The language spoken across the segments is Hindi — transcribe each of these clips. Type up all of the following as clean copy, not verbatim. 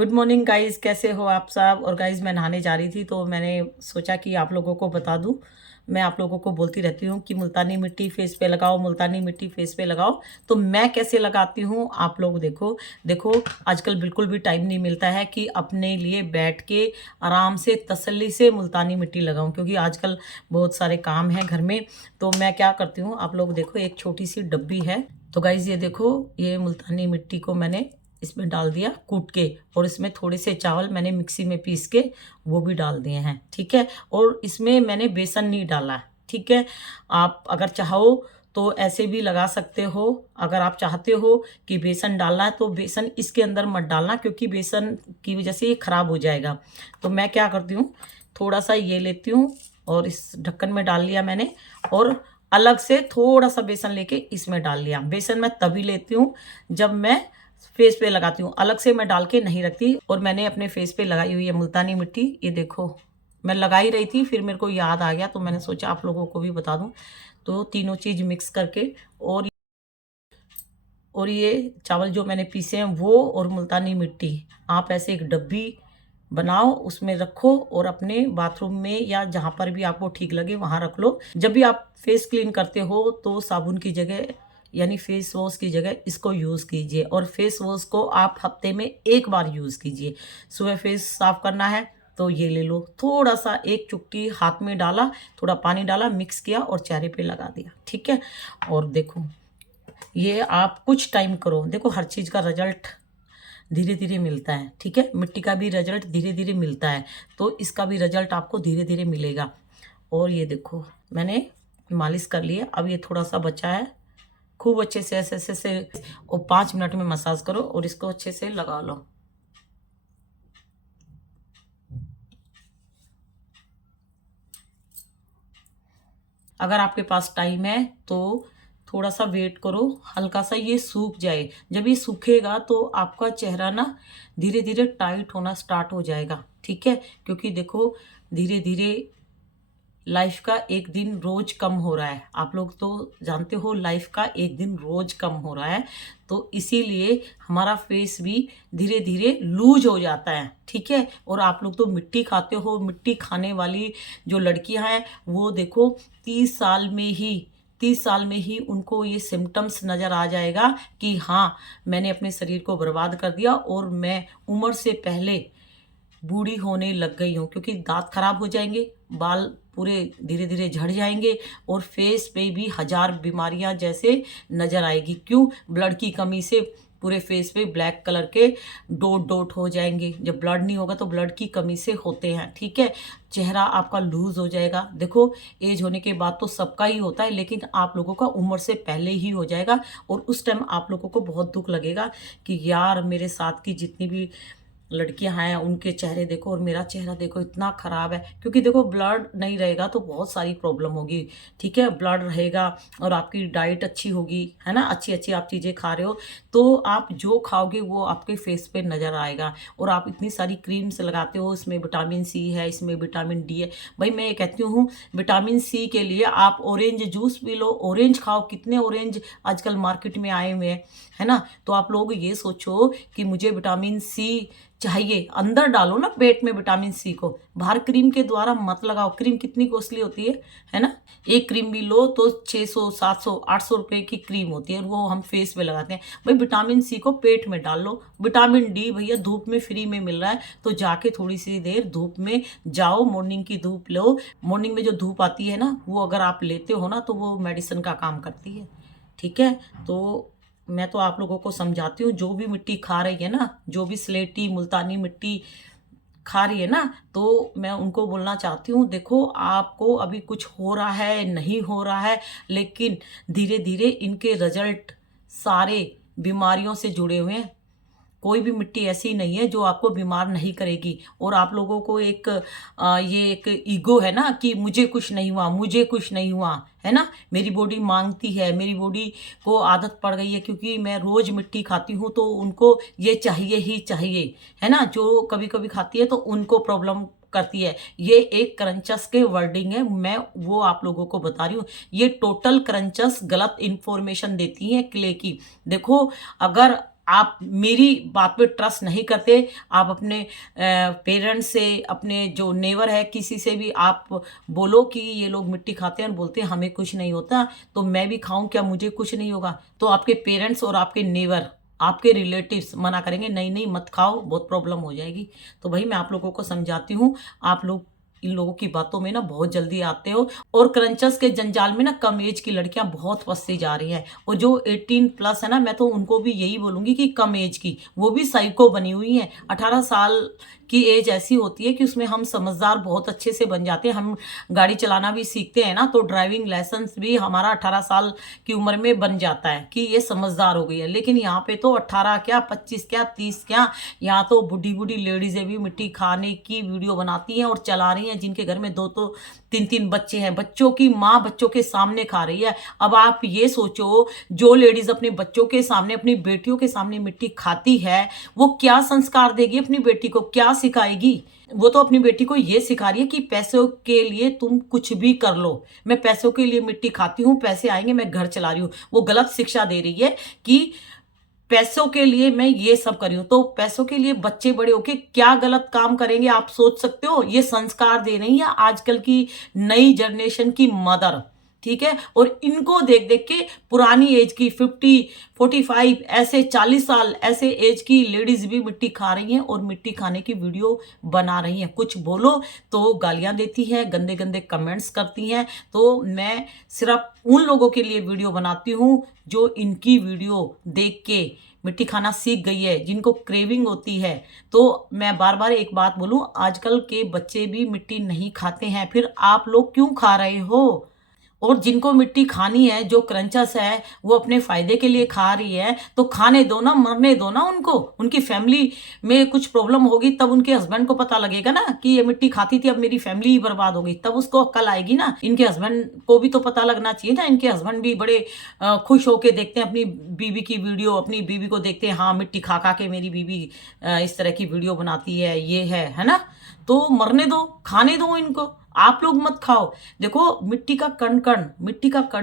गुड मॉर्निंग गाइस, कैसे हो आप सब। और गाइस मैं नहाने जा रही थी तो मैंने सोचा कि आप लोगों को बता दूं। मैं आप लोगों को बोलती रहती हूँ कि मुल्तानी मिट्टी फेस पे लगाओ, मुल्तानी मिट्टी फेस पे लगाओ। तो मैं कैसे लगाती हूँ आप लोग देखो। देखो, आजकल बिल्कुल भी टाइम नहीं मिलता है कि अपने लिए बैठ के आराम से तसल्ली से मुल्तानी मिट्टी लगाऊं, क्योंकि आजकल बहुत सारे काम हैं घर में। तो मैं क्या करती हूँ, आप लोग देखो, एक छोटी सी डब्बी है। तो गाइज ये देखो, ये मुल्तानी मिट्टी को मैंने इसमें डाल दिया कूट के, और इसमें थोड़े से चावल मैंने मिक्सी में पीस के वो भी डाल दिए हैं, ठीक है। और इसमें मैंने बेसन नहीं डाला, ठीक है। आप अगर चाहो तो ऐसे भी लगा सकते हो। अगर आप चाहते हो कि बेसन डालना है तो बेसन इसके अंदर मत डालना, क्योंकि बेसन की वजह से ये खराब हो जाएगा। तो मैं क्या करती हूँ, थोड़ा सा ये लेती हूँ और इस ढक्कन में डाल लिया मैंने, और अलग से थोड़ा सा बेसन लेके इसमें डाल लिया। बेसन मैं तभी लेती हूँ जब मैं फेस पे लगाती हूँ, अलग से मैं डाल के नहीं रखती। और मैंने अपने फेस पे लगाई हुई है मुल्तानी मिट्टी, ये देखो। मैं लगा ही रही थी, फिर मेरे को याद आ गया तो मैंने सोचा आप लोगों को भी बता दूं। तो तीनों चीज मिक्स करके, और ये चावल जो मैंने पीसे हैं वो, और मुल्तानी मिट्टी, आप ऐसे एक डब्बी बनाओ, उसमें रखो और अपने बाथरूम में या जहाँ पर भी आपको ठीक लगे वहाँ रख लो। जब भी आप फेस क्लीन करते हो तो साबुन की जगह, यानी फेस वॉश की जगह इसको यूज़ कीजिए। और फेस वॉश को आप हफ्ते में एक बार यूज़ कीजिए। सुबह फेस साफ करना है तो ये ले लो, थोड़ा सा एक चुटकी हाथ में डाला, थोड़ा पानी डाला, मिक्स किया और चेहरे पे लगा दिया, ठीक है। और देखो, ये आप कुछ टाइम करो, देखो हर चीज़ का रिजल्ट धीरे धीरे मिलता है, ठीक है। मिट्टी का भी रिजल्ट धीरे धीरे मिलता है, तो इसका भी रिजल्ट आपको धीरे धीरे मिलेगा। और ये देखो, मैंने मालिश कर लिया, अब ये थोड़ा सा बचा है। खूब अच्छे से ऐसे ऐसे से, और 5 मिनट में मसाज करो और इसको अच्छे से लगा लो। अगर आपके पास टाइम है तो थोड़ा सा वेट करो, हल्का सा ये सूख जाए। जब ये सूखेगा तो आपका चेहरा ना धीरे धीरे टाइट होना स्टार्ट हो जाएगा, ठीक है। क्योंकि देखो, धीरे धीरे लाइफ का एक दिन रोज कम हो रहा है। आप लोग तो जानते हो, लाइफ का एक दिन रोज कम हो रहा है। तो इसीलिए हमारा फेस भी धीरे धीरे लूज हो जाता है, ठीक है। और आप लोग तो मिट्टी खाते हो, मिट्टी खाने वाली जो लड़कियां हैं वो देखो, 30 साल में ही 30 साल में ही उनको ये सिम्टम्स नज़र आ जाएगा कि हाँ, मैंने अपने शरीर को बर्बाद कर दिया और मैं उम्र से पहले बूढ़ी होने लग गई हूँ। क्योंकि दांत खराब हो जाएंगे, बाल पूरे धीरे धीरे झड़ जाएंगे, और फेस पे भी हजार बीमारियां जैसे नजर आएगी। क्यों? ब्लड की कमी से पूरे फेस पे ब्लैक कलर के डॉट डॉट हो जाएंगे। जब ब्लड नहीं होगा तो ब्लड की कमी से होते हैं, ठीक है। चेहरा आपका लूज हो जाएगा। देखो, एज होने के बाद तो सबका ही होता है, लेकिन आप लोगों का उम्र से पहले ही हो जाएगा। और उस टाइम आप लोगों को बहुत दुख लगेगा कि यार, मेरे साथ की जितनी भी लड़कियां हैं उनके चेहरे देखो और मेरा चेहरा देखो, इतना खराब है। क्योंकि देखो, ब्लड नहीं रहेगा तो बहुत सारी प्रॉब्लम होगी, ठीक है। ब्लड रहेगा और आपकी डाइट अच्छी होगी, है ना, अच्छी अच्छी आप चीज़ें खा रहे हो, तो आप जो खाओगे वो आपके फेस पे नज़र आएगा। और आप इतनी सारी क्रीम्स लगाते हो, इसमें विटामिन सी है, इसमें विटामिन डी है। भाई मैं ये कहती हूँ, विटामिन सी के लिए आप orange juice P low, orange खाओ। कितने ऑरेंज आजकल मार्केट में आए हुए हैं, है ना। तो आप लोग ये सोचो कि मुझे विटामिन सी चाहिए, अंदर डालो ना पेट में विटामिन सी को, बाहर क्रीम के द्वारा मत लगाओ। क्रीम कितनी कॉस्टली होती है ना। एक क्रीम भी लो तो 600 700 800 रुपए की क्रीम होती है, और वो हम फेस पे लगाते हैं। भाई विटामिन सी को पेट में डाल लो। विटामिन डी भैया धूप में फ्री में मिल रहा है, तो जाके थोड़ी सी देर धूप में जाओ, मॉर्निंग की धूप लो। मॉर्निंग में जो धूप आती है ना, वो अगर आप लेते हो ना तो वो मेडिसिन का काम करती है, ठीक है। तो मैं तो आप लोगों को समझाती हूँ, जो भी मिट्टी खा रही है ना, जो भी स्लेटी मुल्तानी मिट्टी खा रही है ना, तो मैं उनको बोलना चाहती हूँ, देखो आपको अभी कुछ हो रहा है, नहीं हो रहा है, लेकिन धीरे धीरे इनके रिजल्ट सारे बीमारियों से जुड़े हुए हैं। कोई भी मिट्टी ऐसी नहीं है जो आपको बीमार नहीं करेगी। और आप लोगों को एक ये एक ईगो है ना कि मुझे कुछ नहीं हुआ, मुझे कुछ नहीं हुआ, है ना। मेरी बॉडी मांगती है, मेरी बॉडी को आदत पड़ गई है, क्योंकि मैं रोज मिट्टी खाती हूँ तो उनको ये चाहिए ही चाहिए, है ना। जो कभी कभी खाती है तो उनको प्रॉब्लम करती है। ये एक क्रंचस के वर्डिंग है, मैं वो आप लोगों को बता रही हूँ। ये टोटल क्रंचस गलत इंफॉर्मेशन देती है क्ले की। देखो, अगर आप मेरी बात पे ट्रस्ट नहीं करते, आप अपने पेरेंट्स से, अपने जो नेवर है, किसी से भी आप बोलो कि ये लोग मिट्टी खाते हैं और बोलते हैं हमें कुछ नहीं होता, तो मैं भी खाऊं क्या, मुझे कुछ नहीं होगा, तो आपके पेरेंट्स और आपके नेवर, आपके रिलेटिव्स मना करेंगे, नहीं नहीं मत खाओ, बहुत प्रॉब्लम हो जाएगी। तो भाई मैं आप लोगों को समझाती हूँ, आप लोग इन लोगों की बातों में ना बहुत जल्दी आते हो, और क्रंचर्स के जंजाल में ना कम एज की लड़कियां बहुत फंसती जा रही हैं, और जो 18 प्लस है ना, मैं तो उनको भी यही बोलूंगी कि कम एज की, वो भी साइको बनी हुई हैं। 18 साल की एज ऐसी होती है कि उसमें हम समझदार बहुत अच्छे से बन जाते हैं। हम गाड़ी चलाना भी सीखते हैं ना, तो ड्राइविंग लाइसेंस भी हमारा 18 साल की उम्र में बन जाता है कि ये समझदार हो गई है। लेकिन यहाँ पे तो 18 क्या, 25 क्या, 30 क्या, यहाँ तो बूढ़ी बूढ़ी लेडीजें भी मिट्टी खाने की वीडियो बनाती हैं और चला रही हैं, जिनके घर में 2-2 3-3 बच्चे हैं, बच्चों की माँ बच्चों के सामने खा रही है। अब आप ये सोचो, जो लेडीज अपने बच्चों के सामने, अपनी बेटियों के सामने मिट्टी खाती है, वो क्या संस्कार देगी अपनी बेटी को, क्या सिखाएगी? वो तो अपनी बेटी को ये सिखा रही है कि पैसों के लिए तुम कुछ भी कर लो, मैं पैसों के लिए मिट्टी खाती हूँ, पैसे आएंगे मैं घर चला रही हूँ। वो गलत शिक्षा दे रही है कि पैसों के लिए मैं ये सब कर रही हूँ। तो पैसों के लिए बच्चे बड़े होके क्या गलत काम करेंगे, आप सोच सकते हो? ये संस्कार दे रही है आजकल की नई जनरेशन की मदर, ठीक है। और इनको देख देख के पुरानी एज की 50, 45, ऐसे 40 साल ऐसे एज की लेडीज भी मिट्टी खा रही हैं और मिट्टी खाने की वीडियो बना रही हैं। कुछ बोलो तो गालियां देती हैं, गंदे गंदे कमेंट्स करती हैं। तो मैं सिर्फ उन लोगों के लिए वीडियो बनाती हूँ जो इनकी वीडियो देख के मिट्टी खाना सीख गई है, जिनको क्रेविंग होती है। तो मैं बार बार एक बात बोलूं, आजकल के बच्चे भी मिट्टी नहीं खाते हैं, फिर आप लोग क्यों खा रहे हो? और जिनको मिट्टी खानी है, जो क्रंचर्स है, वो अपने फायदे के लिए खा रही है, तो खाने दो ना, मरने दो ना उनको। उनकी फैमिली में कुछ प्रॉब्लम होगी तब उनके हस्बैंड को पता लगेगा ना कि ये मिट्टी खाती थी, अब मेरी फैमिली ही बर्बाद हो गई, तब उसको अक्ल आएगी ना। इनके हस्बैंड को भी तो पता लगना चाहिए ना। इनके हस्बैंड भी बड़े खुश होके देखते हैं अपनी बीवी की वीडियो, अपनी बीवी को देखते हैं, हाँ मिट्टी खा खा के मेरी बीवी इस तरह की वीडियो बनाती है, ये है ना। तो मरने दो, खाने दो इनको, आप लोग मत खाओ। देखो मिट्टी का कण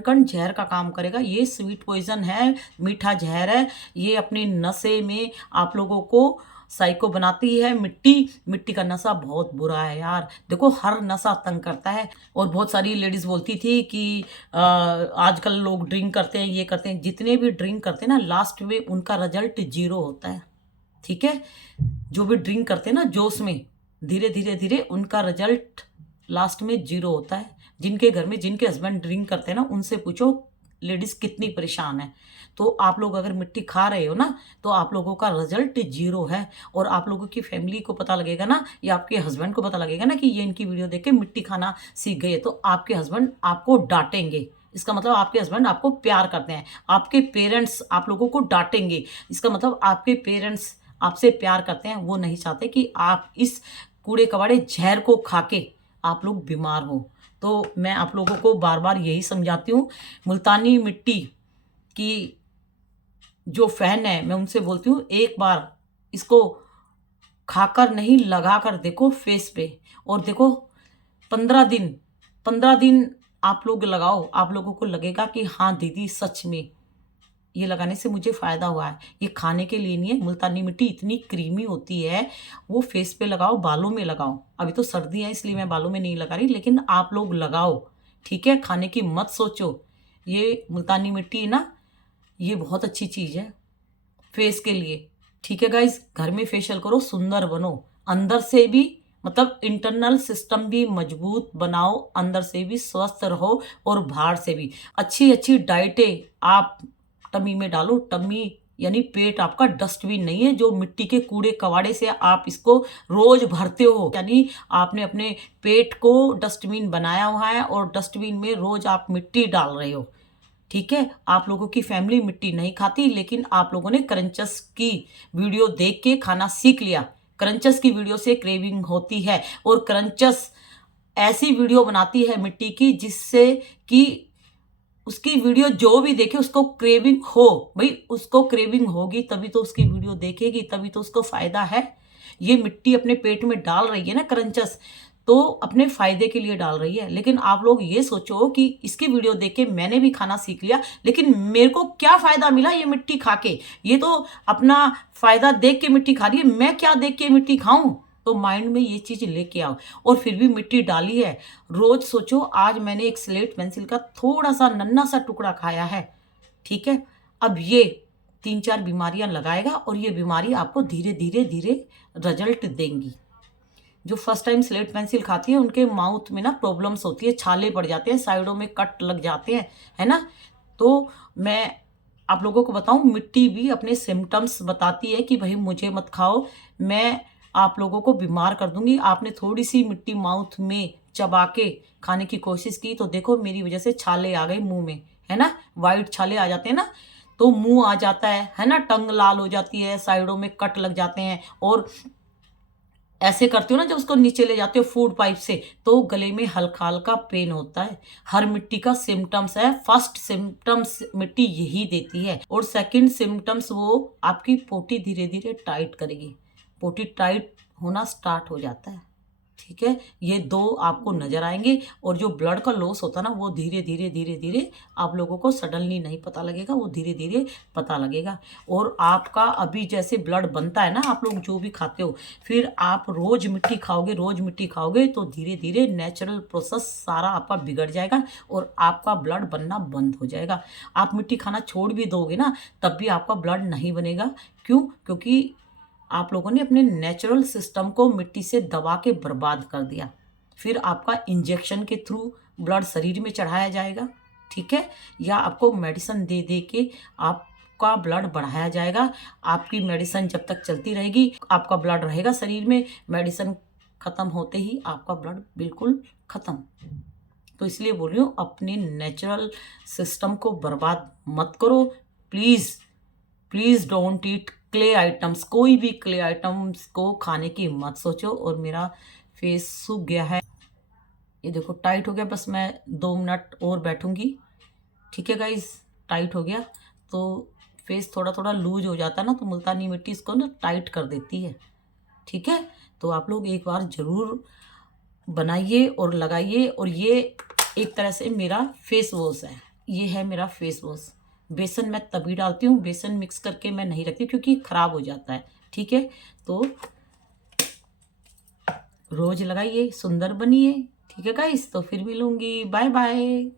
कण जहर का काम करेगा। ये स्वीट पॉइजन है, मीठा जहर है। ये अपने नशे में आप लोगों को साइको बनाती है। मिट्टी का नशा बहुत बुरा है यार। देखो हर नशा तंग करता है। और बहुत सारी लेडीज बोलती थी कि आजकल लोग ड्रिंक करते हैं, ये करते हैं। जितने भी ड्रिंक करते हैं ना, लास्ट में उनका रिजल्ट 0 होता है, ठीक है। जो भी ड्रिंक करते हैं ना जोश में, धीरे धीरे धीरे उनका रिजल्ट लास्ट में 0 होता है। जिनके घर में जिनके हस्बैंड ड्रिंक करते हैं ना, उनसे पूछो लेडीज कितनी परेशान है। तो आप लोग अगर मिट्टी खा रहे हो ना, तो आप लोगों का रिजल्ट 0 है। और आप लोगों की फैमिली को पता लगेगा ना, या आपके हस्बैंड को पता लगेगा ना कि ये इनकी वीडियो देख के मिट्टी खाना सीख गए, तो आपके हस्बैंड आपको डांटेंगे। इसका मतलब आपके हस्बैंड आपको प्यार करते हैं। आपके पेरेंट्स आप लोगों को डांटेंगे, इसका मतलब आपके पेरेंट्स आपसे प्यार करते हैं। वो नहीं चाहते कि आप इस कूड़े कबाड़े जहर को खा के आप लोग बीमार हो। तो मैं आप लोगों को बार बार यही समझाती हूँ, मुल्तानी मिट्टी की जो फैन है, मैं उनसे बोलती हूँ एक बार इसको खाकर नहीं, लगा कर देखो फेस पे, और देखो 15 दिन आप लोग लगाओ, आप लोगों को लगेगा कि हाँ दीदी सच में ये लगाने से मुझे फ़ायदा हुआ है। ये खाने के लिए नहीं है। मुल्तानी मिट्टी इतनी क्रीमी होती है, वो फेस पे लगाओ, बालों में लगाओ। अभी तो सर्दी है इसलिए मैं बालों में नहीं लगा रही, लेकिन आप लोग लगाओ, ठीक है। खाने की मत सोचो। ये मुल्तानी मिट्टी ना, ये बहुत अच्छी चीज़ है फेस के लिए, ठीक है गाइज। घर में फेशियल करो, सुंदर बनो, अंदर से भी, मतलब इंटरनल सिस्टम भी मजबूत बनाओ, अंदर से भी स्वस्थ रहो और बाहर से भी। अच्छी अच्छी डाइटें आप टमी में डालो। टमी यानी पेट आपका डस्टबिन नहीं है, जो मिट्टी के कूड़े कबाड़े से आप इसको रोज भरते हो। यानी आपने अपने पेट को डस्टबिन बनाया हुआ है और डस्टबिन में रोज आप मिट्टी डाल रहे हो, ठीक है। आप लोगों की फैमिली मिट्टी नहीं खाती, लेकिन आप लोगों ने क्रंचस की वीडियो देख के खाना सीख लिया। क्रंचस की वीडियो से क्रेविंग होती है, और क्रंचस ऐसी वीडियो बनाती है मिट्टी की जिससे कि उसकी वीडियो जो भी देखे उसको क्रेविंग हो। भाई उसको क्रेविंग होगी तभी तो उसकी वीडियो देखेगी, तभी तो उसको फायदा है। ये मिट्टी अपने पेट में डाल रही है ना क्रंचस, तो अपने फायदे के लिए डाल रही है। लेकिन आप लोग ये सोचो कि इसकी वीडियो देख के मैंने भी खाना सीख लिया, लेकिन मेरे को क्या फायदा मिला ये मिट्टी खा के? ये तो अपना फायदा देख के मिट्टी खा रही है, मैं क्या देख के मिट्टी खाऊं? तो माइंड में ये चीज लेके आओ। और फिर भी मिट्टी डाली है। रोज सोचो, आज मैंने एक स्लेट पेंसिल का थोड़ा सा नन्हा सा टुकड़ा खाया है, ठीक है? अब ये 3-4 बीमारियां लगाएगा और ये बीमारी आपको धीरे धीरे धीरे रिजल्ट देंगी। जो फर्स्ट टाइम स्लेट पेंसिल खाती है उनके माउथ में ना प्रॉब्लम्स होती है, छाले पड़ जाते हैं, साइडों में कट लग जाते हैं, है ना? तो मैं आप लोगों को बताऊं, मिट्टी भी अपने सिम्टम्स बताती है कि भाई मुझे मत खाओ, मैं आप लोगों को बीमार कर दूंगी। आपने थोड़ी सी मिट्टी माउथ में चबा के खाने की कोशिश की तो देखो मेरी वजह से छाले आ गए मुंह में, है ना? वाइट छाले आ जाते हैं ना, तो मुंह आ जाता है ना? टंग लाल हो जाती है, साइडों में कट लग जाते हैं। और ऐसे करते हो ना जब उसको नीचे ले जाते हो फूड पाइप से, तो गले में हल्का हल्का पेन होता है। हर मिट्टी का सिम्टम्स है। फर्स्ट सिम्टम्स मिट्टी यही देती है, और सेकंड सिम्टम्स वो आपकी पोटी धीरे धीरे टाइट करेगी। पोटी टाइट होना स्टार्ट हो जाता है, ठीक है? ये 2 आपको नजर आएंगे। और जो ब्लड का लॉस होता है ना, वो धीरे धीरे धीरे धीरे आप लोगों को सडनली नहीं पता लगेगा, वो धीरे धीरे पता लगेगा। और आपका अभी जैसे ब्लड बनता है ना, आप लोग जो भी खाते हो, फिर आप रोज मिट्टी खाओगे, रोज मिट्टी खाओगे तो धीरे धीरे नेचुरल प्रोसेस सारा आपका बिगड़ जाएगा और आपका ब्लड बनना बंद हो जाएगा। आप मिट्टी खाना छोड़ भी दोगे ना, तब भी आपका ब्लड नहीं बनेगा। क्यों? क्योंकि आप लोगों ने अपने नेचुरल सिस्टम को मिट्टी से दबा के बर्बाद कर दिया। फिर आपका इंजेक्शन के थ्रू ब्लड शरीर में चढ़ाया जाएगा, ठीक है? या आपको मेडिसिन दे दे के आपका ब्लड बढ़ाया जाएगा। आपकी मेडिसिन जब तक चलती रहेगी, आपका ब्लड रहेगा शरीर में। मेडिसिन खत्म होते ही आपका ब्लड बिल्कुल खत्म। तो इसलिए बोल रही हूँ, अपने नेचुरल सिस्टम को बर्बाद मत करो please. Please don't eat clay items. कोई भी क्ले आइटम्स को खाने की मत सोचो। और मेरा फेस सूख गया है, ये देखो टाइट हो गया। बस मैं 2 मिनट और बैठूंगी, ठीक है गाइस? टाइट हो गया तो फेस थोड़ा थोड़ा लूज हो जाता है ना, तो मुल्तानी मिट्टी इसको ना टाइट कर देती है, ठीक है? तो आप लोग एक बार जरूर बनाइए और लगाइए। और ये एक तरह से मेरा फेस वॉश है, ये है मेरा फेस वॉश। बेसन मैं तभी डालती हूँ, बेसन मिक्स करके मैं नहीं रखती क्योंकि खराब हो जाता है, ठीक है? तो रोज लगाइए, सुंदर बनिए, ठीक है गाइस? तो फिर मिलूंगी, बाय बाय।